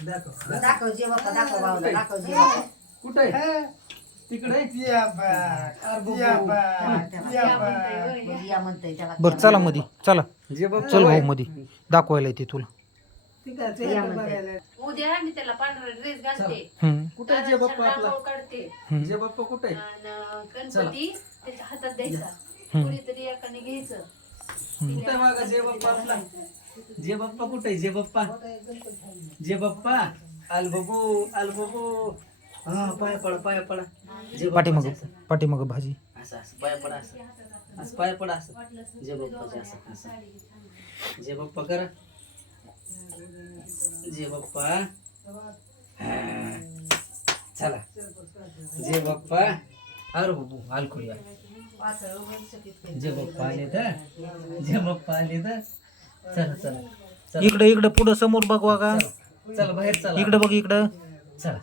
दाखव जे बाप्पा दाखव भाऊला दाखव जे बाप्पा कुठे तिकडे या म्हणतोय त्याला बरं चला मध्ये चला जे बाप्पा चल भाऊ मध्ये दाखवायला येते तुला. या म्हणतोय उद्या मी त्याला पांढरा ड्रेस घालते कुठे जे बाप्पा आपला रांगोळ काढते जे बाप्पा कुठे आणि गणपती त्याच्या हातात द्यायचा कुणीतरी एकाने घ्यायचं कुठे मागा जे बाप्पा आपला जे बाप्पा कुठे जे बाप्पा आल बाबू हा पाय पडा जे बाप्पा पाठीमाग भाजी असं पाय पडा असं पाय पडा असं जे बाप्पा असं जे बाप्पा करा जे बाप्पा चला जे बाप्पा अरे बाबू अलखुया जे बाप्पा आले तर चला इकडे पुढं समोर बघवा का चला बाहेर चला इकडे बघ इकडं चला